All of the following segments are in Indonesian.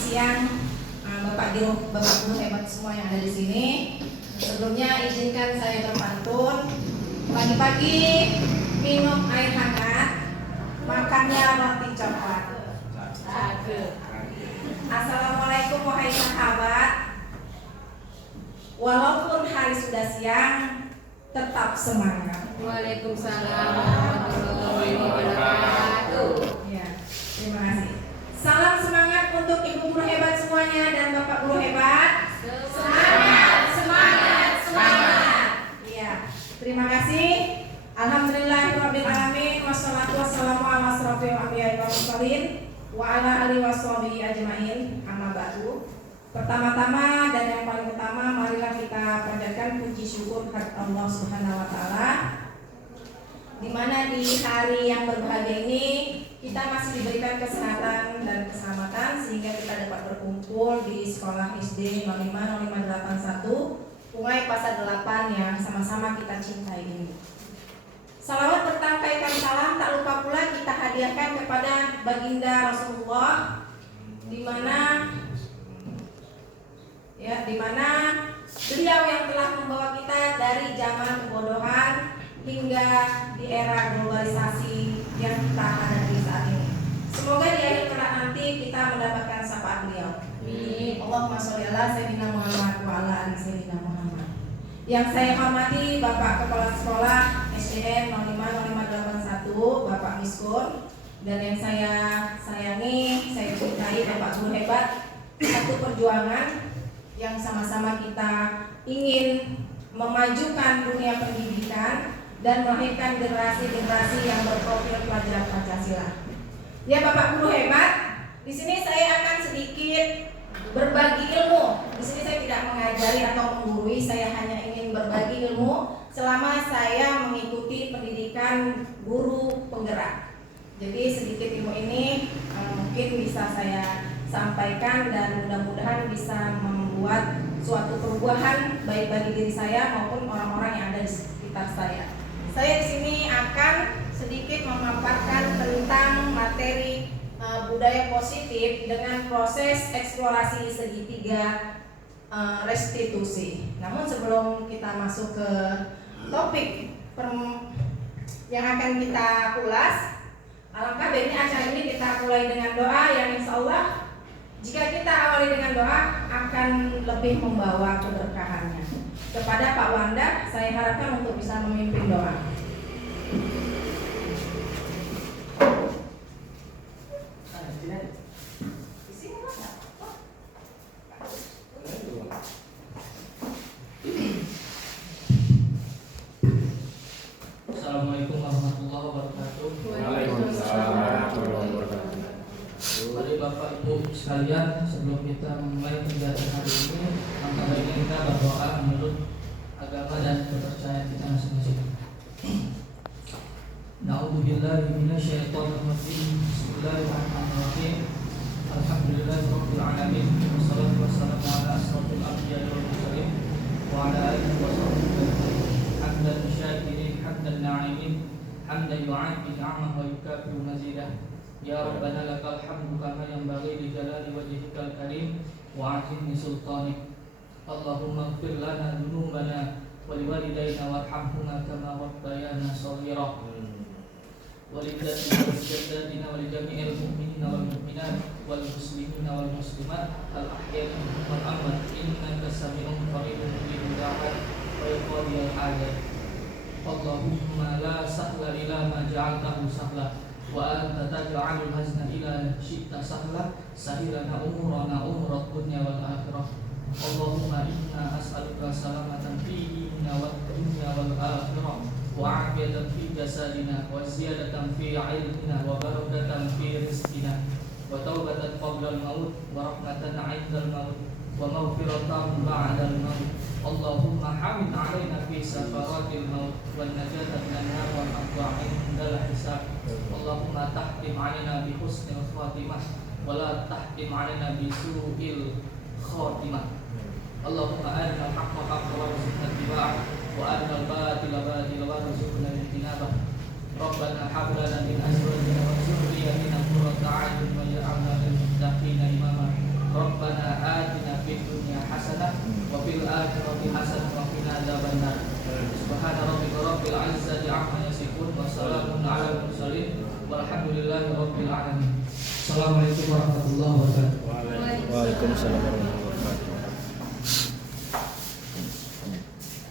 siang Bapak Guru hebat semua yang ada di sini. Sebelumnya izinkan saya berpantun. Pagi-pagi minum air hangat, makannya roti coklat. Assalamualaikum wahai sahabat. Walaupun hari sudah siang, tetap semangat. Waalaikumsalam warahmatullahi wabarakatuh. Ya, terima kasih. Salam semangat untuk ibu guru hebat semuanya dan bapak guru hebat. Semangat, semangat, semangat. Iya, terima kasih. Alhamdulillahirabbil alamin wassalatu wassalamu ala asrofil anbiya'i wal mursalin wa ala alihi washabihi ajmain. Amma ba'du. Pertama-tama dan yang paling utama, marilah kita panjatkan puji syukur kepada Allah Subhanahu wa taala, di mana di hari yang berbahagia ini kita masih diberikan kesehatan dan keselamatan sehingga kita dapat berkumpul di sekolah SD 050581 Sungai Pasar 8 yang sama-sama kita cintai ini. Salawat bertangkaikan salam tak lupa pula kita hadiahkan kepada baginda Rasulullah, di mana beliau yang telah membawa kita dari zaman kebodohan hingga di era globalisasi yang kita hadapi saat ini. Semoga di akhir kelak nanti kita mendapatkan syafaat beliau. Amin. Allahumma sholli ala sayyidina Muhammad wa ala ali sayyidina Muhammad. Yang saya hormati Bapak Kepala Sekolah SDN 050581 Bapak Miskun, dan yang saya sayangi, saya cintai Bapak Guru hebat, satu perjuangan yang sama-sama kita ingin memajukan dunia pendidikan dan melahirkan generasi-generasi yang berprofil pelajar Pancasila. Ya Bapak Guru hebat, di sini saya akan sedikit berbagi ilmu. Di sini saya tidak mengajari atau menggurui, saya hanya ingin berbagi ilmu selama saya mengikuti pendidikan guru penggerak. Jadi sedikit ilmu ini mungkin bisa saya sampaikan dan mudah-mudahan bisa membuat suatu perubahan baik bagi diri saya maupun orang-orang yang ada di sekitar saya. Saya di sini akan sedikit memaparkan tentang materi budaya positif dengan proses eksplorasi segitiga restitusi. Namun sebelum kita masuk ke topik yang akan kita ulas, alangkah baiknya acara ini kita mulai dengan doa yang insya Allah jika kita awali dengan doa akan lebih membawa keberkahannya. Kepada Pak Wanda, saya harapkan untuk bisa memimpin doa. Assalamualaikum warahmatullahi wabarakatuh. Waalaikumsalam warahmatullahi wabarakatuh. Mari Bapak Ibu sekalian, sebelum kita memulai kegiatan hari ini, maka baiknya kita berdoa menurut agama dan kepercayaan kita masing-masing. Na'udzubillahi minasyaitonir rajim. Bismillahirrahmanirrahim. Alhamdulillahirabbil alamin. Wassalatu wassalamu ala asrofil anbiya'i wal mursalin wa ala alihi washabihi ajmain. Hamdan syakirin, hamdan na'imin, hamdan yu'addi ni'amahu wa yukafi'u mazidah. Ya Rabbana lakal hamdu kama yanbaghi li jalali wajhikal karim wa 'azimi sultanik. Allahumma ighfir lana dhunubana wa liwalidayna warhamhuma kama rabbayana shaghira. Wa lijaddadina wa lijami'il mu'minina wal mu'minat wal muslimina wal muslimat al ahya'i wal amwat innaka sami'un qaribun mujibud da'wat wa yaqdiyul hajat. Allahumma la sahla illa ma ja'altahu sahla wa anta taj'alul hazna ila syi'ta sahla sahilana umurana umrat dunya wal akhirah. Allahumma inna as'aluka salamatan fi dinina wad dunya wal akhirah wa 'afiyatan fi jasadina wa ziyadatan fi 'ilmina wa barakatan fi rizqina wa taubatan qabla al-maut wa rahmatan 'inda al-maut wa maghfiratan ba'da al-maut. Allahumma hamid 'alaina fi sakaratil maut wan najata minan nar wal afwa 'inda al-hisab. Allahumma tahkim 'alaina bi husnil khatimah wa la tahkim 'alaina bi su'il khatimah. Allahumma arina al-haqqa haqqan warzuqna ittiba'ah wa arina al-batila batila warzuqna ijtinabah. Rabbana hab lana min azwajina wa dhurriyyatina qurrata a'yun waj'alna lil muttaqina imama. hasanah wa qina adzabannar. Subhana rabbika rabbil izzati amma yasifun wa salamun 'alal mursalin walhamdulillahi rabbil alamin. Assalamualaikum warahmatullahi wabarakatuh. Waalaikumsalam warahmatullahi wabarakatuh.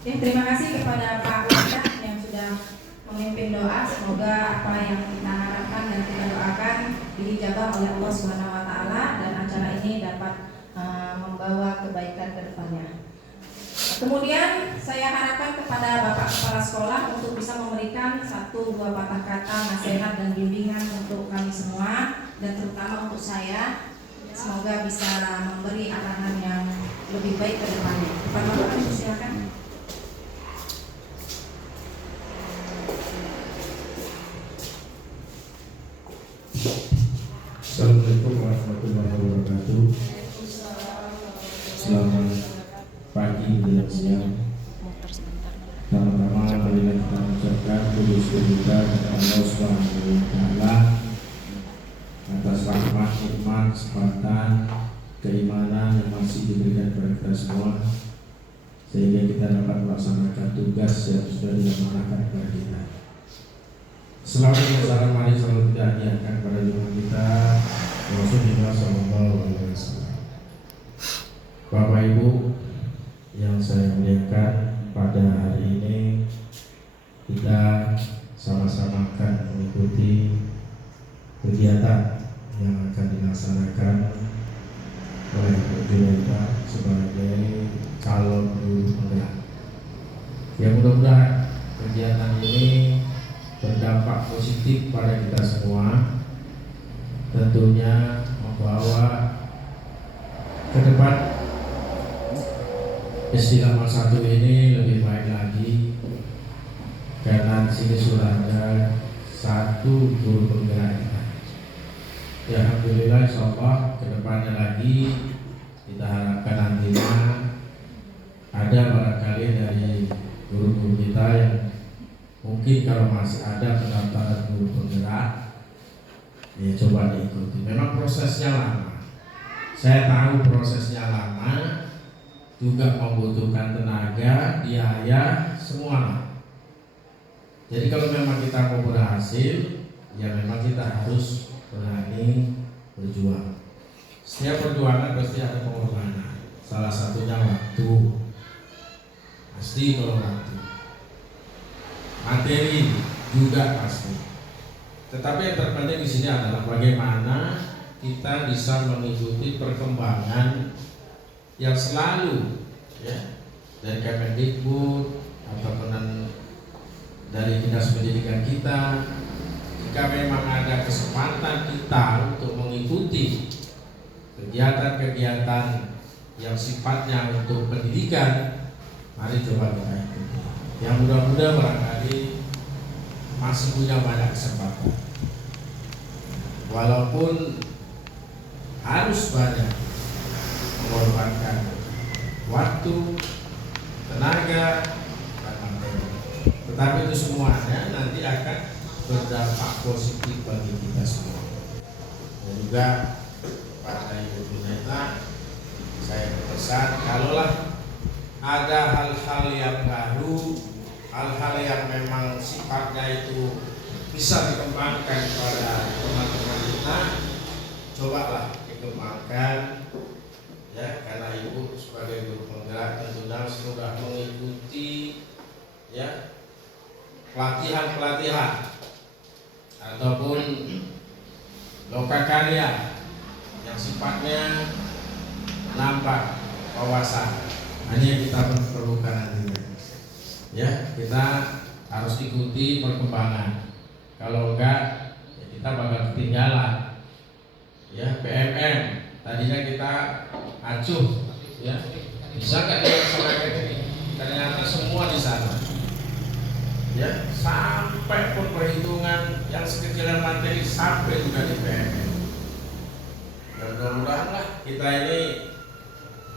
Ya, terima kasih kepada Pak Ustaz yang sudah memimpin doa. Semoga apa yang kita harapkan dan kita doakan dijabah oleh Allah Subhanahu wa taala dan acara ini dapat membawa kebaikan ke depannya. Kemudian saya harapkan kepada Bapak Kepala Sekolah untuk bisa memberikan 1-2 patah kata nasihat dan bimbingan untuk kami semua dan terutama untuk saya. Semoga bisa memberi arahan yang lebih baik ke depannya. Pak Bapak, silakan. Assalamualaikum warahmatullahi wabarakatuh. Selamat pagi menjelang siang. Pertama-tama marilah kita mengucapkan puji syukur kepada Allah Subhanahu wa taala atas rahmat, nikmat, kesempatan, keimanan yang masih diberikan kepada kita semua sehingga kita dapat melaksanakan tugas yang sudah diamanahkan kepada kita. Selamat wassalamu alaikum warahmatullahi wabarakatuh kepada junjungan kita Rasulullah SAW. Bapak Ibu yang saya muliakan, pada hari ini kita sama-sama akan mengikuti kegiatan yang akan dilaksanakan oleh kita sebagai calon guru penggerak. Ya, mudah-mudahan kegiatan ini berdampak positif pada kita semua, tentunya membawa ke depan istilah masa 1 ini lebih baik lagi, karena di sini sudah ada 1 guru penggerak. Ya, alhamdulillah, insyaallah ke depannya lagi kita harapkan nantinya ada barangkali dari guru-guru kita yang mungkin kalau masih ada pendaftaran guru penggerak, ya coba diikuti. Memang prosesnya lama, saya tahu prosesnya lama, juga membutuhkan tenaga, biaya, semua. Jadi kalau memang kita mau berhasil, ya memang kita harus berani berjuang. Setiap perjuangan pasti ada pengorbanan. Salah satunya waktu. Pasti kalau waktu. Materi juga pasti. Tetapi yang terpenting di sini adalah bagaimana kita bisa mengikuti perkembangan yang selalu, ya, dari Kemendikbud ataupun dari dinas pendidikan kita. Jika memang ada kesempatan kita untuk mengikuti kegiatan-kegiatan yang sifatnya untuk pendidikan, mari coba kita ikuti. Yang mudah-mudahan barangkali masih punya banyak kesempatan, walaupun harus banyak mengorbankan waktu, tenaga, dan materi. Tetapi itu semuanya nanti akan berdampak positif bagi kita semua. Dan juga pada Ibu Juneta, saya berpesan, kalaulah ada hal-hal yang baru, hal-hal yang memang sifatnya itu bisa dikembangkan pada teman-teman kita, cobalah dikembangkan, ya, karena Ibu sebagai guru penggerak tentunya sudah mengikuti, ya, pelatihan-pelatihan ataupun lokakarya yang sifatnya menambah wawasan. Hanya kita perlukan nantinya, ya, kita harus ikuti perkembangan. Kalau enggak, ya kita bakal ketinggalan. Ya, PMM tadinya kita acuh, ya, bisa nggak dilaksanakan ini? Ternyata semua di sana, ya, sampai pun perhitungan yang sekecil materi sampai juga di PMM. Dan mudah-mudahanlah kita ini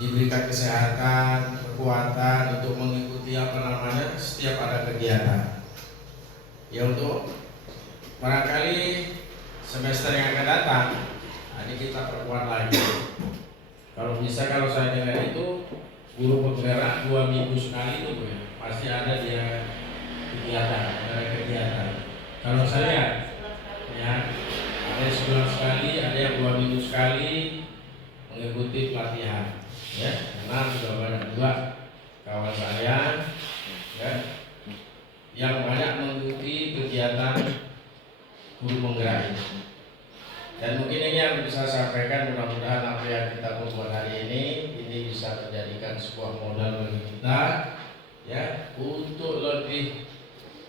diberikan kesehatan, kekuatan untuk mengikuti setiap ada kegiatan. Ya, untuk barangkali semester yang akan datang, ini kita perkuat lagi. Kalau bisa, kalau saya dengar itu guru penggerak 2 minggu sekali itu ya, pasti ada dia kegiatan. Kalau saya ya ada sebulan sekali, ada yang 2 minggu sekali mengikuti pelatihan. Ya, karena sudah banyak juga kawan saya ya yang banyak mengikuti kegiatan guru penggerak ini. Dan mungkin ini yang bisa saya sampaikan, mudah-mudahan apa yang kita buat hari ini bisa menjadikan sebuah modal bagi kita ya untuk lebih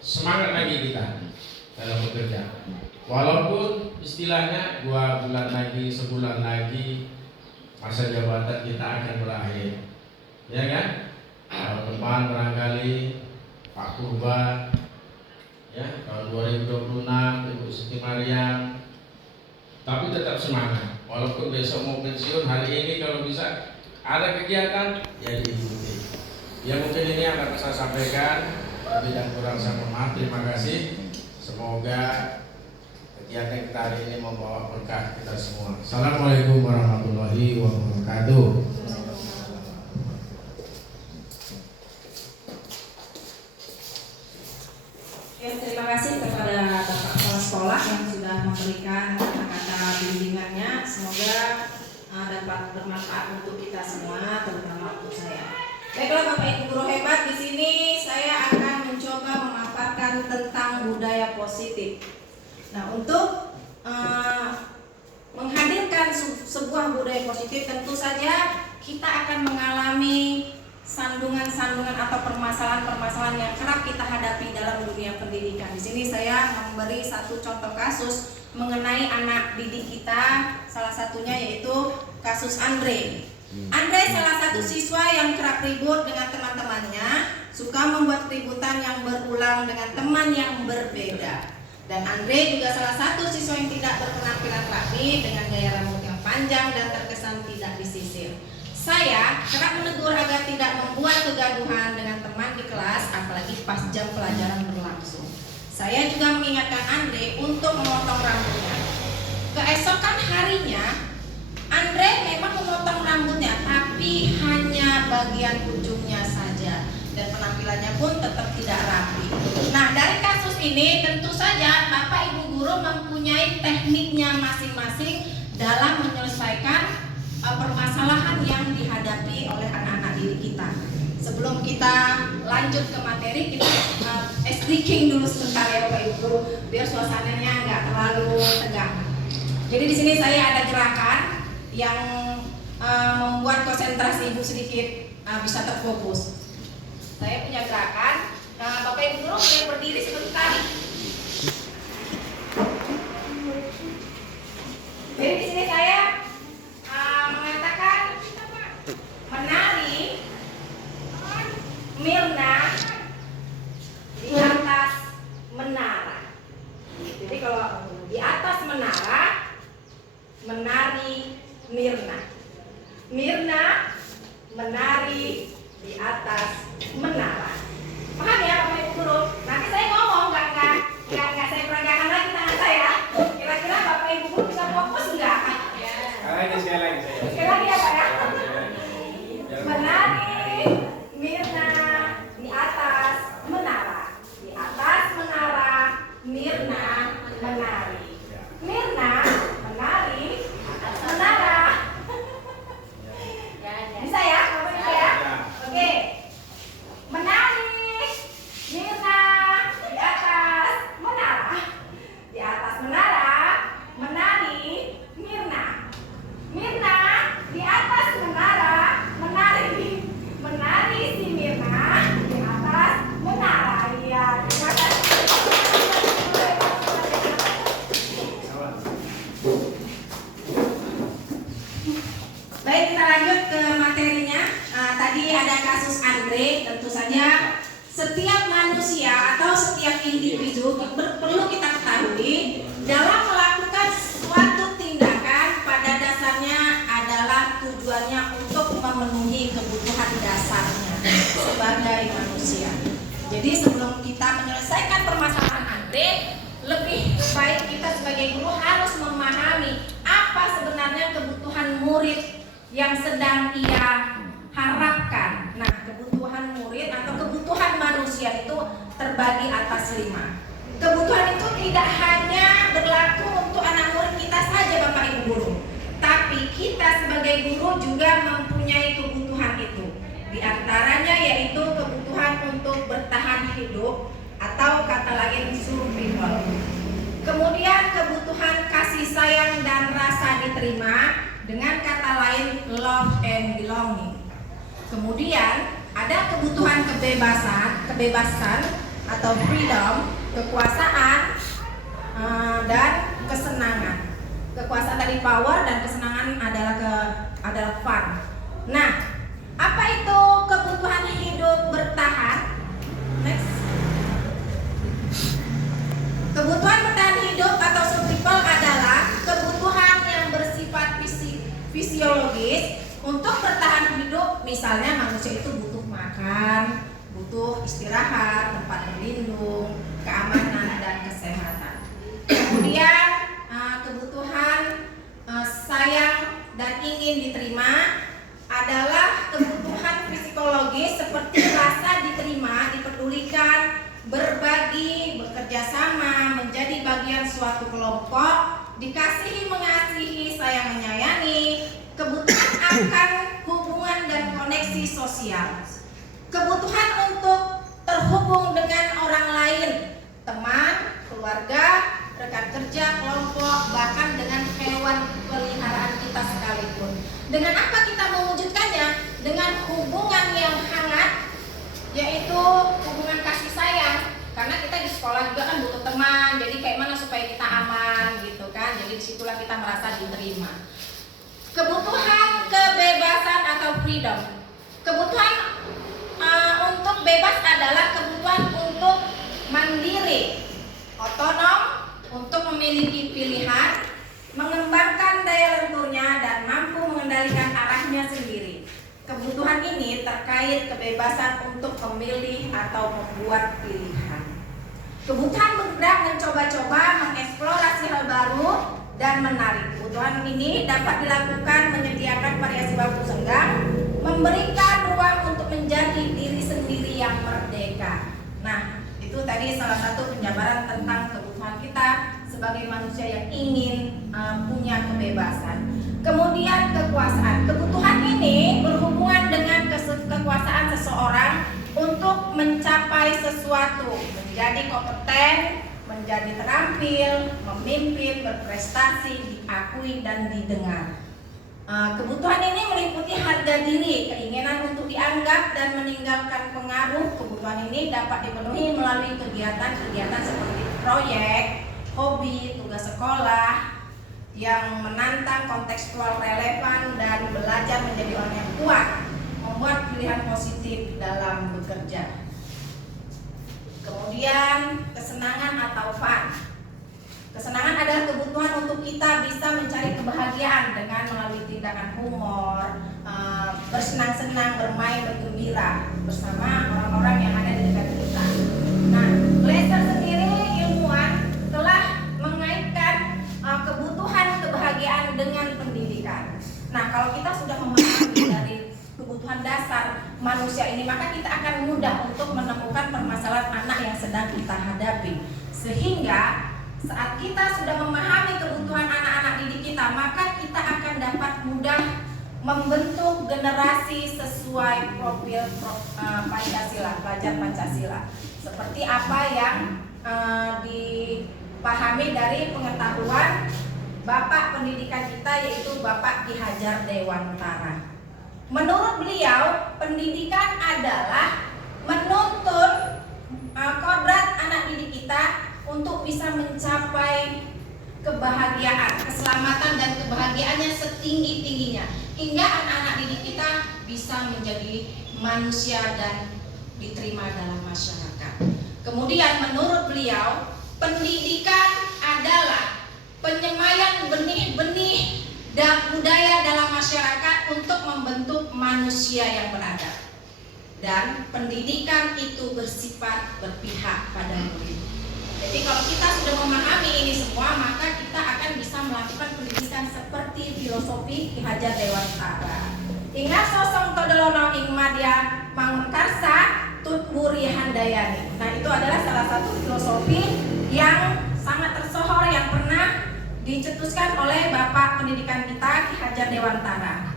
semangat lagi kita dalam bekerja. Walaupun istilahnya 2 bulan lagi, sebulan lagi masa jabatan kita akan berakhir, ya kan? Tahun depan barangkali Pak Purba, ya tahun 2026 Ibu Siti Mariam. Tapi tetap semangat, walaupun besok mau pensiun, hari ini kalau bisa ada kegiatan ya diikuti. Ya mungkin ini yang akan saya sampaikan, lebih dan kurang saya mohon maaf. Terima kasih. Semoga kegiatan kita hari ini membawa berkah kita semua. Assalamualaikum warahmatullahi wabarakatuh. Oke, terima kasih kepada Bapak Kepala Sekolah yang sudah memberikan kata-kata bimbingannya. Semoga dapat bermanfaat untuk kita semua, terutama untuk saya. Baiklah Bapak Ibu guru hebat, di sini saya akan mencoba memaparkan tentang budaya positif. Nah, untuk menghadirkan sebuah budaya positif, tentu saja kita akan mengalami sandungan-sandungan atau permasalahan-permasalahan yang kerap kita hadapi dalam dunia pendidikan. Di sini saya memberi satu contoh kasus mengenai anak didik kita, salah satunya yaitu kasus Andre. Andre salah satu siswa yang kerap ribut dengan teman-temannya, suka membuat keributan yang berulang dengan teman yang berbeda. Dan Andre juga salah satu siswa yang tidak berpenampilan rapi dengan gaya rambut yang panjang dan terkesan tidak disisir. Saya kerap menegur agar tidak membuat kegaduhan dengan teman di kelas, apalagi pas jam pelajaran berlangsung. Saya juga mengingatkan Andre untuk memotong rambutnya. Keesokan harinya, Andre memang memotong rambutnya, tapi hanya bagian ujungnya saja, dan penampilannya pun tetap tidak rapi. Nah, dari kasus ini tentu saja Bapak Ibu guru mempunyai tekniknya masing-masing dalam menyelesaikan permasalahan yang dihadapi oleh anak-anak didik kita. Sebelum kita lanjut ke materi, kita speaking dulu sebentar ya Bapak Ibu guru, biar suasananya nggak terlalu tegang. Jadi di sini saya ada gerakan yang membuat konsentrasi Ibu sedikit bisa terfokus. Saya punya gerakan, Bapak Ibu guru boleh berdiri sebentar. Jadi di sini saya mengatakan menari Mirna di atas menara. Jadi kalau di atas menara menari Mirna. Mirna menari di atas menara. Paham ya Bapak Ibu guru? Nanti saya ngomong nggak saya peragakan lagi tangan saya. Kira-kira Bapak Ibu guru bisa fokus nggak? Sekali lagi ya Pak ya. Menari Mirna di atas menara. Di atas menara Mirna menari. Mirna menari atas menara. Bisa ya? Bisa ya? Oke. Menari Mirna di atas menara. Di atas menara menari Mirna. Mirna di atas menara menari. Menari si Mirna di atas menara. Iya, terima kasih. Baik, kita lanjut ke materinya. Tadi ada kasus Andre. Tentu saja setiap manusia atau setiap individu perlu kita ketahui dalam melakukan suatu tindakan pada dasarnya adalah tujuannya untuk memenuhi kebutuhan dasarnya sebagai manusia. Jadi sebelum kita menyelesaikan permasalahan Andre, lebih baik kita sebagai guru harus memahami apa sebenarnya kebutuhan murid yang sedang ia harapkan kebutuhan murid atau kebutuhan manusia itu terbagi atas 5. Kebutuhan itu tidak hanya berlaku untuk anak murid kita saja, Bapak Ibu guru, tapi kita sebagai guru juga mempunyai kebutuhan itu. Di antaranya yaitu kebutuhan untuk bertahan hidup atau kata lain survival. Kemudian kebutuhan kasih sayang dan rasa diterima, dengan kata lain love and belonging. Kemudian ada kebutuhan kebebasan atau freedom, kekuasaan dan kesenangan. Kekuasaan tadi power dan kesenangan adalah fun. Nah, apa itu kebutuhan hidup bertahan? Next. Kebutuhan bertahan hidup atau survival adalah kebutuhan yang bersifat fisiologis untuk bertahan hidup. Misalnya manusia itu butuh makan, butuh istirahat, tempat berlindung, keamanan dan kesehatan. Kemudian kebutuhan sayang dan ingin diterima adalah kebutuhan psikologis seperti rasa diterima, dipedulikan, berbagi, bekerja sama, menjadi bagian suatu kelompok, dikasihi, mengasihi, sayang, menyayangi, kebutuhan akan hubungan dan koneksi sosial, kebutuhan untuk terhubung dengan orang lain, teman, keluarga, rekan kerja, kelompok, bahkan dengan hewan peliharaan kita sekalipun. Dengan apa kita mewujudkannya? Dengan hubungan yang hangat, yaitu hubungan kasih sayang. Karena kita di sekolah juga kan butuh teman, jadi kayak mana supaya kita aman gitu kan. Jadi disitulah kita merasa diterima. Kebutuhan kebebasan atau freedom. Kebutuhan untuk bebas adalah kebutuhan untuk mandiri, otonom, untuk memiliki pilihan, mengembangkan daya lenturnya dan mampu mengendalikan arahnya sendiri. Kebutuhan ini terkait kebebasan untuk memilih atau membuat pilihan. Kebutuhan bergerak, mencoba-coba, mengeksplorasi hal baru dan menarik. Kebutuhan ini dapat dilakukan menyediakan variasi waktu senggang, memberikan ruang untuk menjadi diri sendiri yang merdeka. Nah, itu tadi salah satu penjabaran tentang kebutuhan kita sebagai manusia yang ingin punya kebebasan. Kemudian kekuasaan. Kebutuhan ini berhubungan dengan kekuasaan seseorang untuk mencapai sesuatu, menjadi kompeten, menjadi terampil, memimpin, berprestasi, diakui dan didengar. Kebutuhan ini meliputi harga diri, keinginan untuk dianggap dan meninggalkan pengaruh. Kebutuhan ini dapat dipenuhi melalui kegiatan-kegiatan seperti proyek, hobi, tugas sekolah yang menantang, kontekstual, relevan, dan belajar menjadi orang yang kuat, membuat pilihan positif dalam bekerja. Kemudian kesenangan atau fun. Kesenangan adalah kebutuhan untuk kita bisa mencari kebahagiaan dengan melalui tindakan humor, bersenang-senang, bermain, bergembira bersama orang-orang yang ada di dekat kita. Nah, Glaser sendiri ilmuwan telah mengaitkan kebutuhan kebahagiaan dengan pendidikan. Nah, kalau kita sudah memahami dari kebutuhan dasar manusia ini, maka kita akan mudah untuk menemukan permasalahan anak yang sedang kita hadapi. Sehingga saat kita sudah memahami kebutuhan anak-anak didik kita, maka kita akan dapat mudah membentuk generasi sesuai profil Pancasila, pelajar Pancasila. Seperti apa yang dipahami dari pengetahuan Bapak pendidikan kita, yaitu Bapak Ki Hajar Dewantara. Menurut beliau, pendidikan adalah menuntun kodrat anak didik kita untuk bisa mencapai kebahagiaan, keselamatan dan kebahagiaannya setinggi-tingginya, hingga anak-anak didik kita bisa menjadi manusia dan diterima dalam masyarakat. Kemudian menurut beliau, pendidikan adalah penyemaian benih-benih dan budaya dalam masyarakat untuk membentuk manusia yang beradab. Dan pendidikan itu bersifat berpihak pada murid. Jadi kalau kita sudah memahami ini semua, maka kita akan bisa melakukan pendidikan seperti filosofi Ki Hajar Dewantara. Ingat sosok Todelono ing madya Mangunkarsa Tutwuri Handayani. Nah, itu adalah salah satu filosofi yang sangat tersohor yang pernah dicetuskan oleh Bapak Pendidikan kita Ki Hajar Dewantara.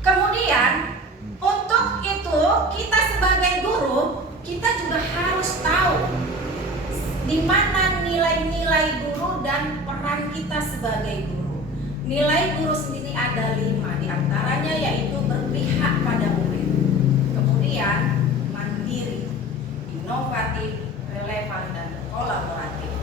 Kemudian untuk itu kita sebagai guru, kita juga harus tahu di mana nilai-nilai guru dan peran kita sebagai guru. Nilai guru sendiri ada 5, diantaranya yaitu berpihak pada murid, kemudian mandiri, inovatif, relevan, dan kolaboratif.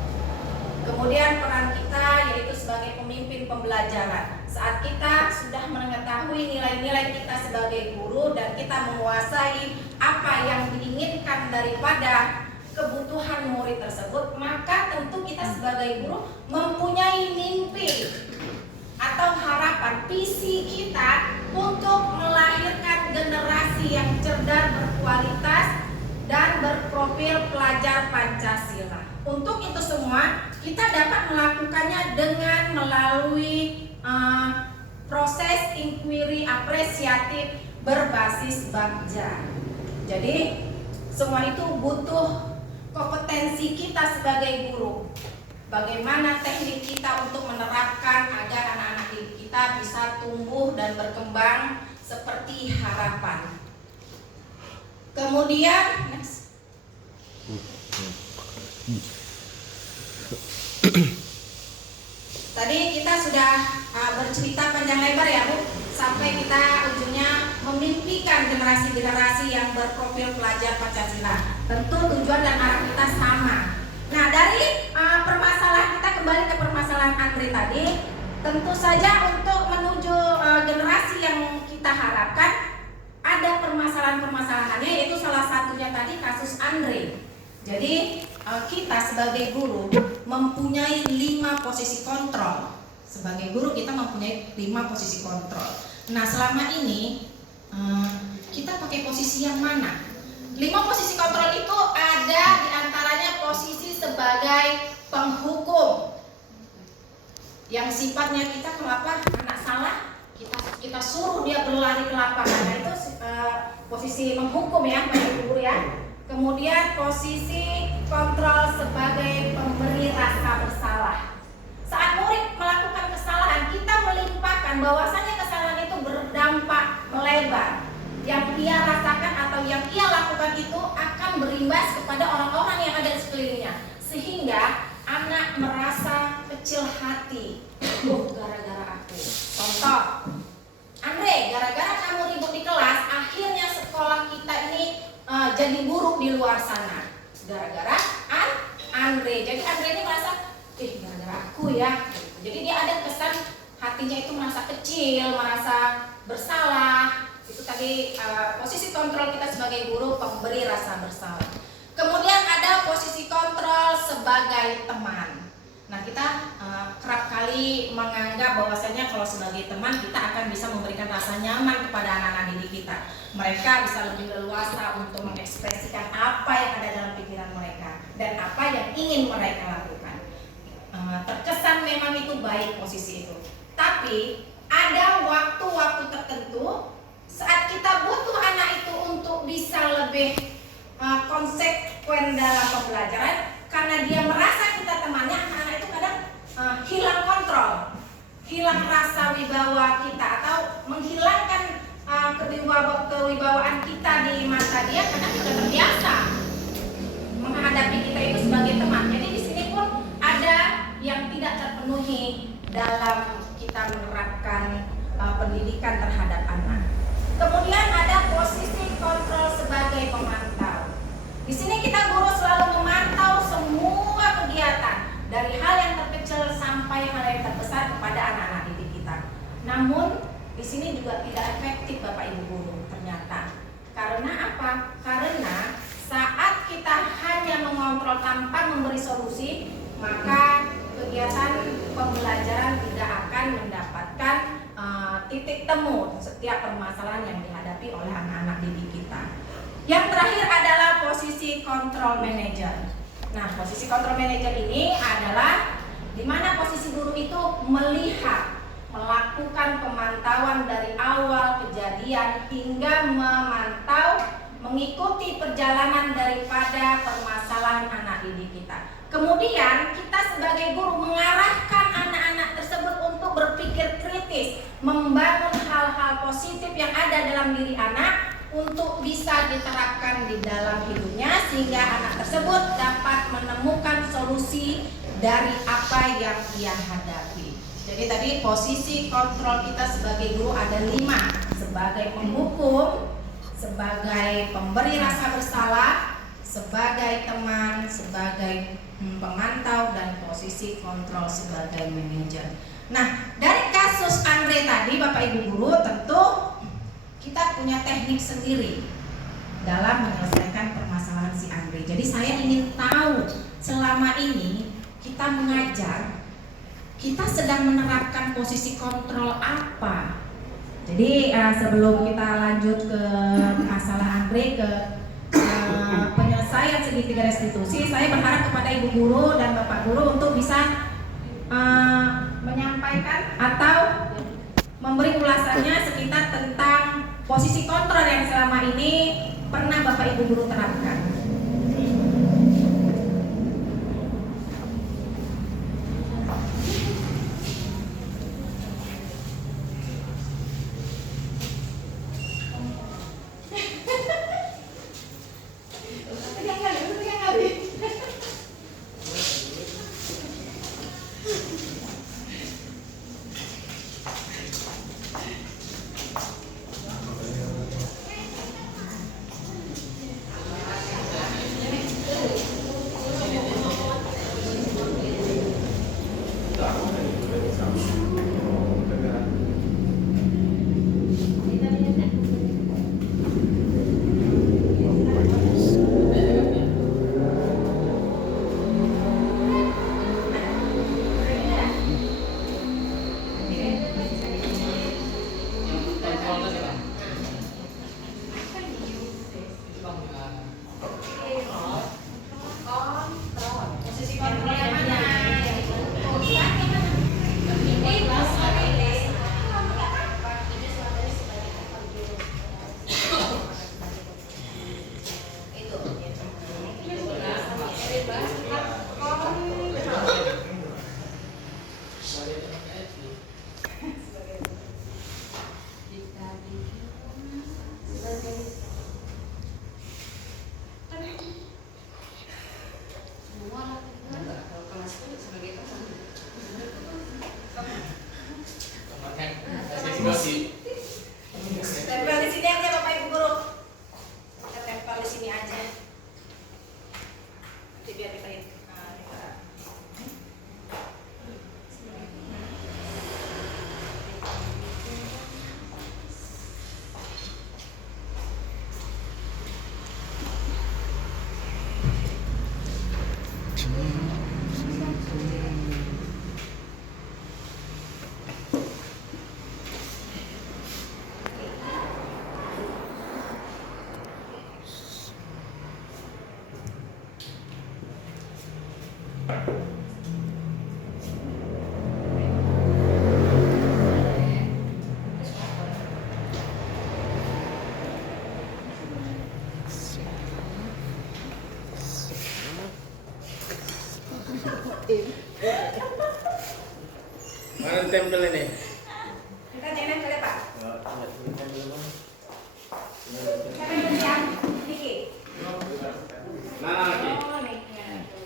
Kemudian peran kita yaitu sebagai pemimpin pembelajaran. Saat kita sudah mengetahui nilai-nilai kita sebagai guru dan kita menguasai apa yang diinginkan daripada kebutuhan murid tersebut, maka tentu kita sebagai guru mempunyai mimpi atau harapan, visi kita untuk melahirkan generasi yang cerdas, berkualitas, dan berprofil pelajar Pancasila. Untuk itu semua kita dapat melakukannya dengan melalui proses inquiry apresiatif berbasis Bagja. Jadi semua itu butuh kompetensi kita sebagai guru. Bagaimana teknik kita untuk menerapkan agar anak-anak didik kita bisa tumbuh dan berkembang seperti harapan. Kemudian next. Tadi kita sudah bercerita panjang lebar ya Bu, sampai kita ujungnya memimpikan generasi-generasi yang berprofil pelajar Pancasila. Tentu tujuan dan arah kita sama. Nah, dari permasalahan kita kembali ke permasalahan Andre tadi, tentu saja untuk menuju generasi yang kita harapkan ada permasalahan-permasalahannya, yaitu salah satunya tadi kasus Andre. Jadi kita sebagai guru mempunyai 5 posisi kontrol. Sebagai guru kita mempunyai 5 posisi kontrol. Nah, selama ini kita pakai posisi yang mana? 5 posisi kontrol itu ada diantaranya posisi sebagai penghukum, yang sifatnya kita kenapa anak salah kita suruh dia berlari ke lapangan. Nah, itu posisi menghukum ya Pak Guru ya. Kemudian posisi kontrol sebagai pemberi rasa bersalah. Saat murid melakukan kesalahan, kita melimpahkan bahwasanya kesalahan itu berdampak melebar. Yang ia rasakan atau yang ia lakukan itu akan berimbas kepada orang-orang yang ada di sekelilingnya, sehingga anak merasa kecil hati. Gara-gara aku. Contoh, Andre, gara-gara kamu ribut di kelas, akhirnya sekolah kita ini jadi buruk di luar sana. Gara-gara Andre. Jadi Andre ini merasa, gara-gara aku ya. Jadi dia ada kesan hatinya itu merasa kecil, merasa bersalah. Itu tadi posisi kontrol kita sebagai guru, pemberi rasa bersalah. Kemudian ada posisi kontrol sebagai teman. Nah, kita kerap kali menganggap bahwasanya kalau sebagai teman kita akan bisa memberikan rasa nyaman kepada anak-anak didik kita. Mereka bisa lebih leluasa untuk mengekspresikan apa yang ada dalam pikiran mereka dan apa yang ingin mereka lakukan. Terkesan memang itu baik posisi itu. Tapi ada waktu-waktu tertentu saat kita butuh anak itu untuk bisa lebih konsekuen dalam pembelajaran, karena dia merasa kita temannya, anak-anak itu kadang hilang kontrol, hilang rasa wibawa kita, atau menghilangkan kewibawaan kita di mata dia karena kita terbiasa menghadapi kita itu sebagai teman. Jadi di sini pun ada yang tidak terpenuhi dalam kita menerapkan pendidikan terhadap anak. Kemudian ada posisi kontrol sebagai pemantau. Di sini kita guru selalu memantau semua kegiatan dari hal yang terkecil sampai hal yang terbesar kepada anak-anak didik kita. Namun di sini juga tidak efektif Bapak Ibu guru ternyata. Karena apa? Karena saat kita hanya mengontrol tanpa memberi solusi, maka kegiatan pembelajaran tidak akan mendapatkan titik temu setiap permasalahan yang dihadapi oleh anak-anak didik kita. Yang terakhir adalah posisi control manager. Nah, posisi control manager ini adalah di mana posisi guru itu melihat, melakukan pemantauan dari awal kejadian hingga memantau mengikuti perjalanan daripada permasalahan anak didik kita. Kemudian kita sebagai guru mengarahkan anak-anak tersebut untuk berpikir kritis, membangun hal-hal positif yang ada dalam diri anak untuk bisa diterapkan di dalam hidupnya, sehingga anak tersebut dapat menemukan solusi dari apa yang ia hadapi. Jadi tadi posisi kontrol kita sebagai guru ada 5: sebagai penghukum, sebagai pemberi rasa bersalah, sebagai teman, sebagai pemantau, dan posisi kontrol sebagai manajer. Nah, dari kasus Andre tadi, Bapak Ibu guru, tentu kita punya teknik sendiri dalam menyelesaikan permasalahan si Andre. Jadi saya ingin tahu, selama ini kita mengajar, kita sedang menerapkan posisi kontrol apa? Jadi sebelum kita lanjut ke masalah Andre, ke penyelesaian segitiga restitusi, saya berharap kepada Ibu Guru dan Bapak Guru untuk bisa menyampaikan atau memberi ulasannya sekitar tentang posisi kontrol yang selama ini pernah Bapak Ibu Guru terapkan. Tempel di sini aja Bapak Ibu Guru. Kita tempel di sini aja. Nanti biar dipahit. Mana tempel ini? Kita jangan nempel ya Pak. Siapa yang siap? Niki. Nah, lagi. Oh, Niki.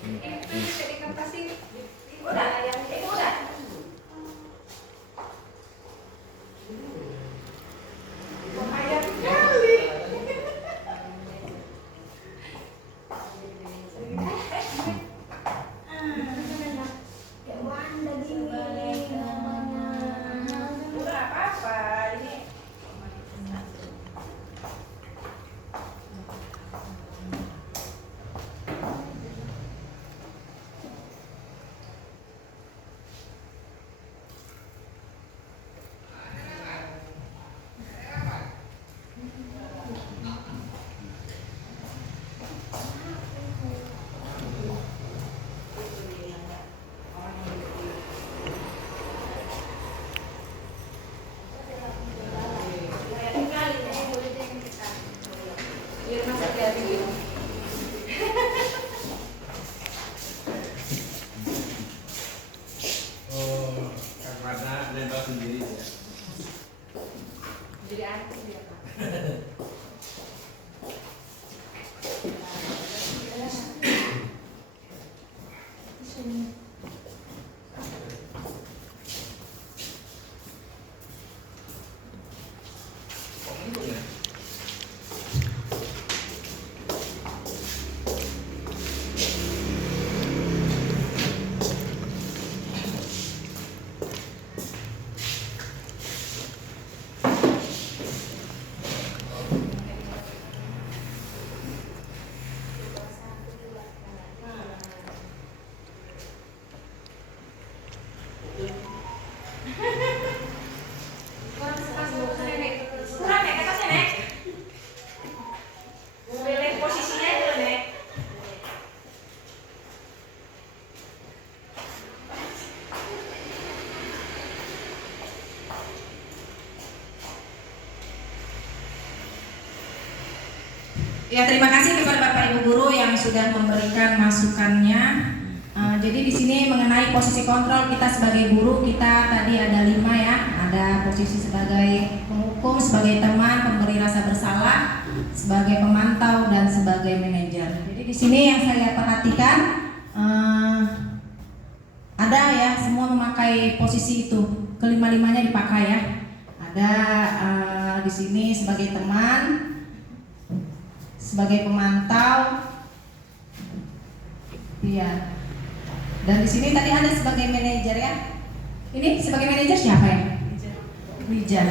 Ini bisa dikasih. Udah, itu udah. Bahaya sekali. Udah apa-apa ini. Ya, terima kasih kepada Bapak Ibu guru yang sudah memberikan masukannya. Jadi di sini mengenai posisi kontrol kita sebagai guru, kita tadi ada 5 ya. Ada posisi sebagai penghukum, sebagai teman, pemberi rasa bersalah, sebagai pemantau, dan sebagai manajer. Jadi di sini yang saya perhatikan ada ya, semua memakai posisi itu. Kelima-limanya dipakai ya. Ada di sini sebagai teman, sebagai pemantau, iya. Dan di sini tadi ada sebagai manajer ya. Ini sebagai manajer siapa ya? Lijan.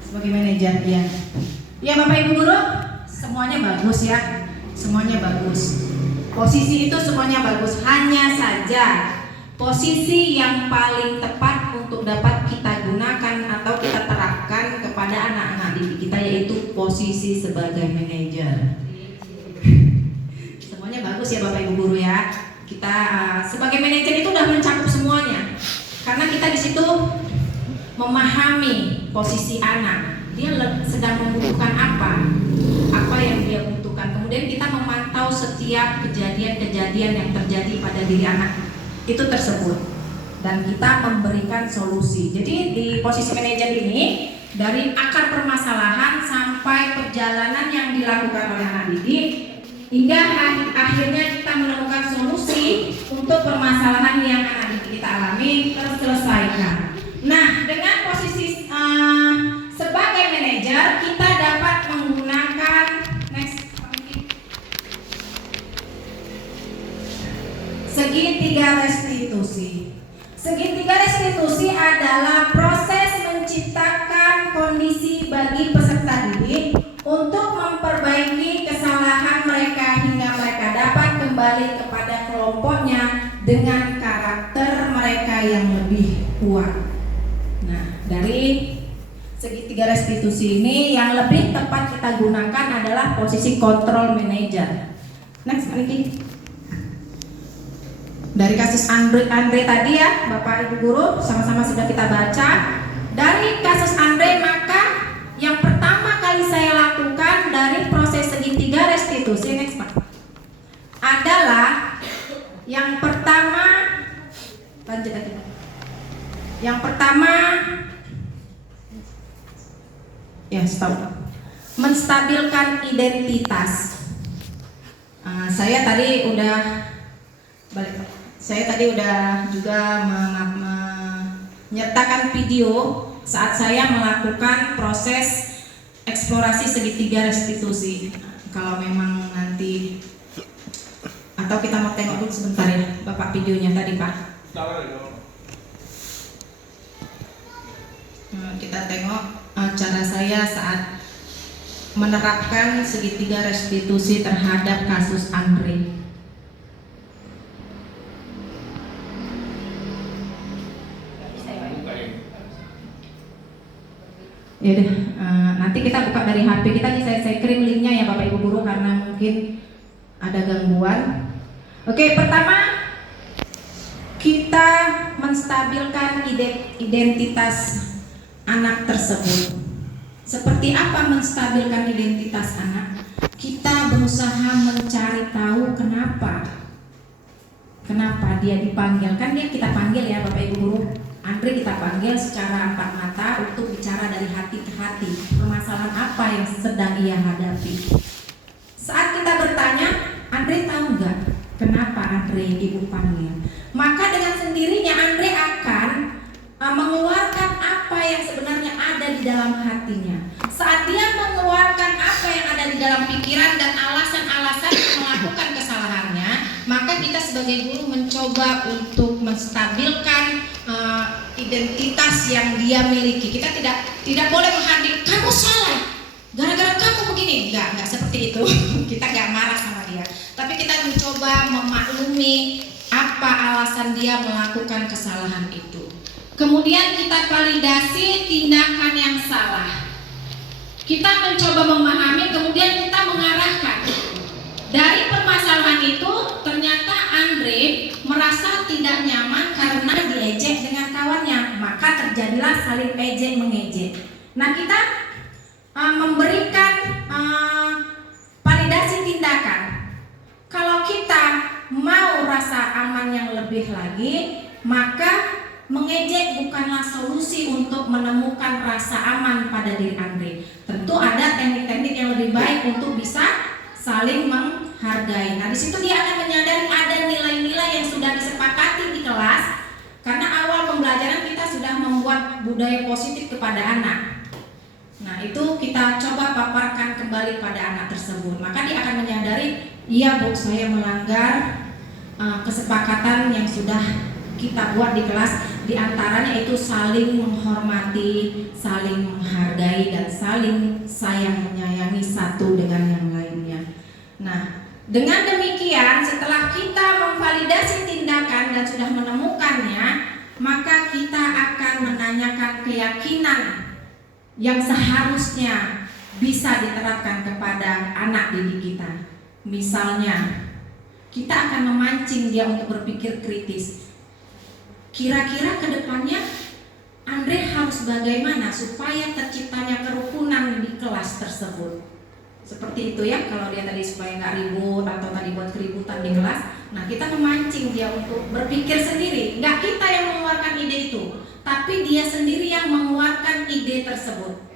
Sebagai manajer, iya. Ya Bapak Ibu guru, semuanya bagus ya. Semuanya bagus. Posisi itu semuanya bagus. Hanya saja posisi yang paling tepat untuk dapat kita gunakan atau kita terapkan kepada anak-anak didik kita yaitu posisi sebagai manajer. Semuanya bagus ya Bapak Ibu guru ya. Kita sebagai manajer itu udah mencakup semuanya. Karena kita di situ memahami posisi anak. Dia sedang membutuhkan apa yang dia butuhkan. Kemudian kita memantau setiap kejadian-kejadian yang terjadi pada diri anak itu tersebut. Dan kita memberikan solusi. Jadi di posisi manajer ini dari akar permasalahan sampai perjalanan yang dilakukan oleh anak didik hingga akhirnya kita menemukan solusi untuk permasalahan yang anak didik kita alami terselesaikan. Nah, dengan posisi sebagai manajer kita dapat menggunakan segitiga restitusi. Segitiga restitusi adalah proses menciptakan kondisi bagi peserta didik untuk memperbaiki kesalahan mereka hingga mereka dapat kembali kepada kelompoknya dengan karakter mereka yang lebih kuat. Nah, dari segitiga restitusi ini yang lebih tepat kita gunakan adalah posisi control manager. Next, Niki. Dari kasus Andre tadi ya, Bapak Ibu guru sama-sama sudah kita baca. Dari kasus Andre maka yang pertama kali saya lakukan dari proses segitiga restitusi next Pak adalah yang pertama lanjut aja. Yang pertama ya stop. Menstabilkan identitas. Saya tadi udah juga menyertakan video saat saya melakukan proses eksplorasi segitiga restitusi. Kalau memang nanti atau kita mau tengok dulu sebentar ya Bapak videonya tadi Pak. Kita tengok cara saya saat menerapkan segitiga restitusi terhadap kasus Andre. Ya deh, nanti kita buka dari HP kita nih, saya kirim linknya ya Bapak Ibu guru karena mungkin ada gangguan. Oke, pertama kita menstabilkan identitas anak tersebut. Seperti apa menstabilkan identitas anak? Kita berusaha mencari tahu kenapa dia dipanggil. Kan dia kita panggil ya Bapak Ibu guru. Andre kita panggil secara empat mata untuk bicara dari hati ke hati. Permasalahan apa yang sedang ia hadapi? Saat kita bertanya, Andre tahu nggak kenapa Andre ibu panggil? Maka dengan sendirinya Andre akan mengeluarkan apa yang sebenarnya ada di dalam hatinya. Saat dia mengeluarkan apa yang ada di dalam pikiran dan alasan-alasan melakukan kesalahannya, maka kita sebagai guru mencoba untuk menstabilkan identitas yang dia miliki. Kita tidak boleh menghadir, kamu salah, gara-gara kamu begini. Enggak seperti itu. Kita enggak marah sama dia, tapi kita mencoba memaklumi apa alasan dia melakukan kesalahan itu. Kemudian kita validasi tindakan yang salah. Kita mencoba memahami, kemudian kita mengarahkan. Dari permasalahan itu ternyata Andre merasa tidak nyaman karena diejek dengan kawannya, maka terjadilah saling ejek mengejek. Nah, kita memberikan validasi tindakan. Kalau kita mau rasa aman yang lebih lagi, maka mengejek bukanlah solusi untuk menemukan rasa aman pada diri Andre. Tentu ada teknik-teknik yang lebih baik untuk bisa saling menghargai. Nah, di situ dia akan menyadari ada nilai-nilai yang sudah disepakati di kelas, karena awal pembelajaran kita sudah membuat budaya positif kepada anak. Nah, itu kita coba paparkan kembali pada anak tersebut. Maka dia akan menyadari, iya Bu, saya melanggar kesepakatan yang sudah kita buat di kelas. Di antaranya itu saling menghormati, saling menghargai, dan saling sayang menyayangi satu dengan yang lainnya. Nah, dengan demikian setelah kita memvalidasi tindakan dan sudah menemukannya, maka kita akan menanyakan keyakinan yang seharusnya bisa diterapkan kepada anak didik kita. Misalnya, kita akan memancing dia untuk berpikir kritis. Kira-kira ke depannya Andre harus bagaimana supaya terciptanya kerukunan di kelas tersebut. Seperti itu ya, kalau dia tadi supaya nggak ribut atau tadi buat keributan di kelas. Nah, kita memancing dia untuk berpikir sendiri. Nggak kita yang mengeluarkan ide itu, tapi dia sendiri yang mengeluarkan ide tersebut.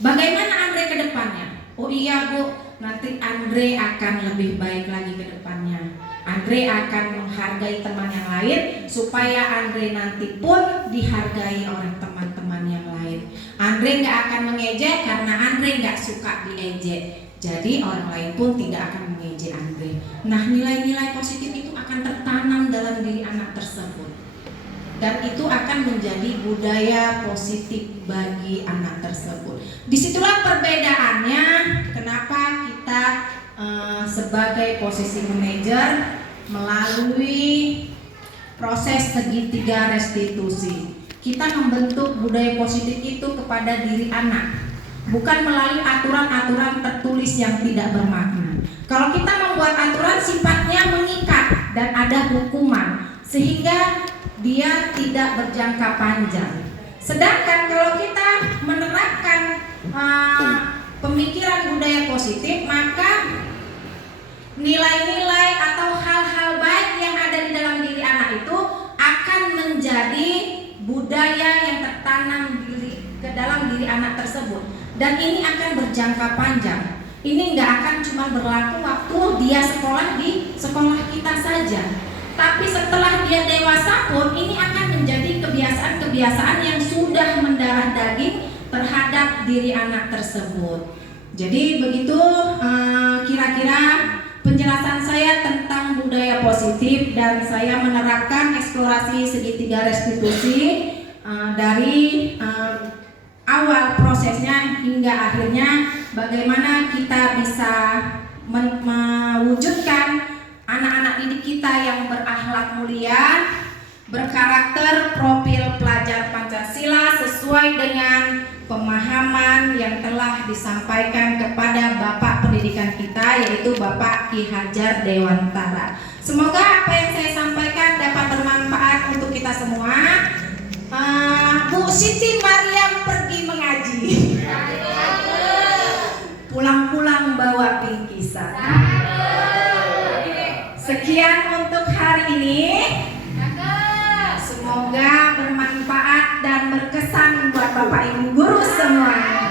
Bagaimana Andre ke depannya? Oh iya Bu, nanti Andre akan lebih baik lagi ke depannya. Andre akan menghargai teman yang lain supaya Andre nanti pun dihargai oleh teman-teman yang lain. Andre nggak akan mengejek karena Andre nggak suka diejek. Jadi orang lain pun tidak akan mengejek Andre. Nah, nilai-nilai positif itu akan tertanam dalam diri anak tersebut. Dan itu akan menjadi budaya positif bagi anak tersebut. Disitulah perbedaannya kenapa kita sebagai posisi manajer melalui proses segitiga restitusi. Kita membentuk budaya positif itu kepada diri anak, bukan melalui aturan-aturan tertulis yang tidak bermakna. Kalau kita membuat aturan sifatnya mengikat dan ada hukuman, sehingga dia tidak berjangka panjang. Sedangkan kalau kita menerapkan pemikiran budaya positif, maka nilai-nilai atau hal-hal baik yang ada di dalam diri anak itu akan menjadi budaya yang tertanam ke dalam diri anak tersebut, dan ini akan berjangka panjang. Ini nggak akan cuma berlaku waktu dia sekolah di sekolah kita saja, tapi setelah dia dewasa pun ini akan menjadi kebiasaan-kebiasaan yang sudah mendarah daging terhadap diri anak tersebut. Jadi begitu kira-kira penjelasan saya tentang budaya positif, dan saya menerapkan eksplorasi segitiga restitusi dari awal prosesnya hingga akhirnya bagaimana kita bisa mewujudkan anak-anak didik kita yang berakhlak mulia, berkarakter profil pelajar Pancasila sesuai dengan pemahaman yang telah disampaikan kepada Bapak Pendidikan kita, yaitu Bapak Ki Hajar Dewantara. Semoga apa yang saya sampaikan dapat bermanfaat untuk kita semua. Bu Siti Mariam pergi mengaji, pulang-pulang bawa bingkisan. Sekian untuk hari ini. Semoga bermanfaat. bermanfaat dan berkesan buat Bapak Ibu guru semua.